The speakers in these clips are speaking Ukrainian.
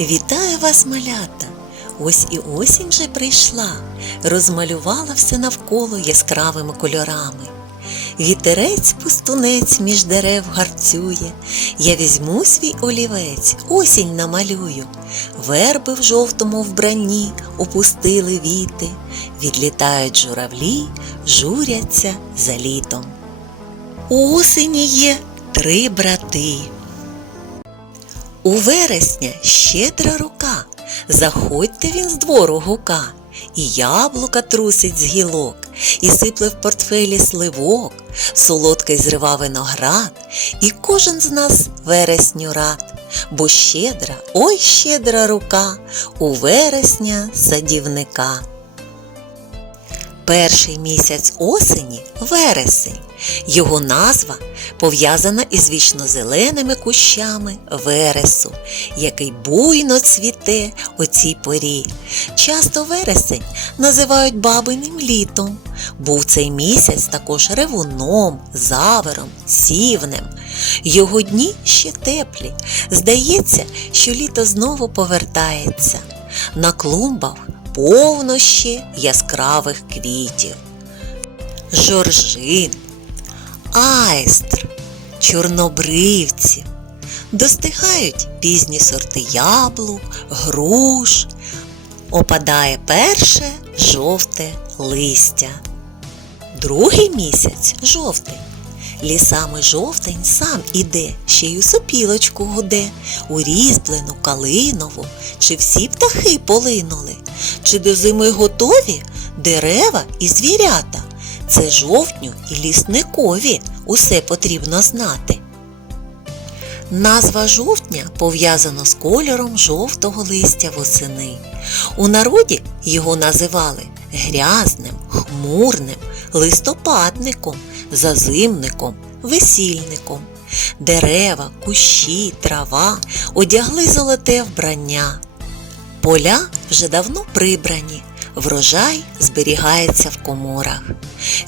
Вітаю вас, малята! Ось і осінь вже прийшла, розмалювала все навколо яскравими кольорами. Вітерець пустунець між дерев гарцює, я візьму свій олівець, осінь намалюю. Верби в жовтому вбранні опустили віти, відлітають журавлі, журяться за літом. У осені є три брати. У вересня щедра рука, заходьте він з двору гука, і яблука трусить з гілок, і сипле в портфелі сливок, солодкий зрива виноград, і кожен з нас вересню рад, бо щедра, ой щедра рука у вересня садівника. Перший місяць осені вересень. Його назва пов'язана із вічнозеленими кущами вересу, який буйно цвіте у цій порі. Часто вересень називають бабиним літом. Був цей місяць також ревуном, завером, сівнем. Його дні ще теплі. Здається, що літо знову повертається. На клумбах повно ще яскравих квітів. Жоржин, айстр, чорнобривці. Достигають пізні сорти яблук, груш. Опадає перше жовте листя. Другий місяць жовтий. Лісами жовтень сам іде, ще й у сопілочку гуде, у різьблену калинову, чи всі птахи полинули, чи до зими готові дерева і звірята. Це жовтню і лісникові усе потрібно знати. Назва жовтня пов'язана з кольором жовтого листя восени. У народі його називали грязним, хмурним, листопадником, зазимником, весільником. Дерева, кущі, трава одягли золоте вбрання. Поля вже давно прибрані, врожай зберігається в коморах.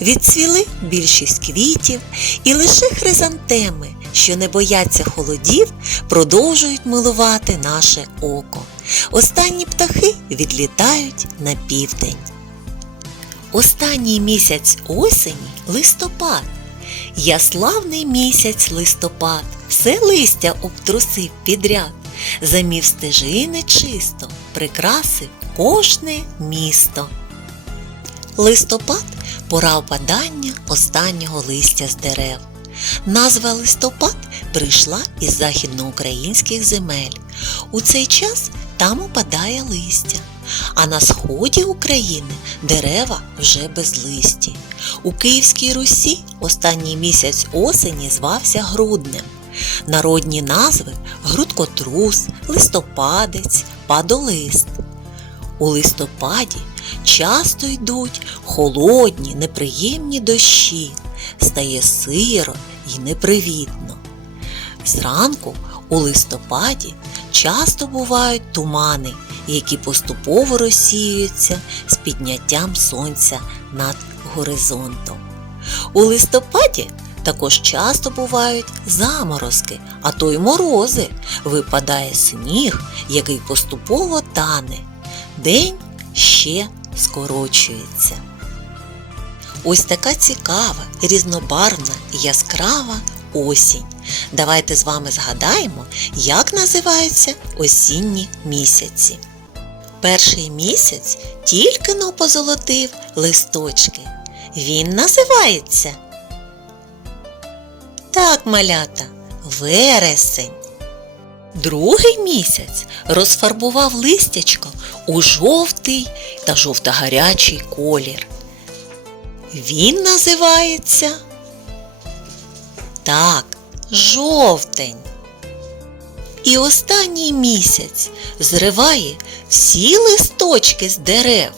Відцвіли більшість квітів, і лише хризантеми, що не бояться холодів, продовжують милувати наше око. Останні птахи відлітають на південь. Останній місяць осені листопад. Я славний місяць листопад, все листя обтрусив підряд, замів стежини чисто, прикрасив кожне місто. Листопад пора опадання останнього листя з дерев. Назва листопад прийшла із західноукраїнських земель. У цей час там опадає листя, а на сході України дерева вже без листі. У Київській Русі останній місяць осені звався груднем. Народні назви грудкотрус, листопадець, падолист. У листопаді часто йдуть холодні, неприємні дощі, стає сиро й непривітно. Зранку у листопаді часто бувають тумани, які поступово розсіюються з підняттям сонця над горизонтом. У листопаді також часто бувають заморозки, а то й морози. Випадає сніг, який поступово тане. День ще скорочується. Ось така цікава, різнобарвна яскрава осінь. Давайте з вами згадаємо, як називаються осінні місяці. Перший місяць тільки но позолотив листочки. Він називається. Так, малята, вересень. Другий місяць розфарбував листячко у жовтий та жовто-гарячий колір. Він називається так, жовтень. І останній місяць зриває всі листочки з дерев.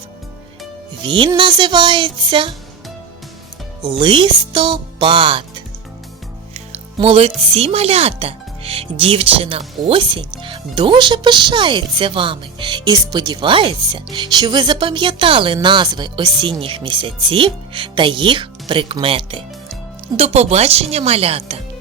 Він називається листопад. Молодці малята! Дівчина осінь дуже пишається вами і сподівається, що ви запам'ятали назви осінніх місяців та їх прикмети. До побачення, малята!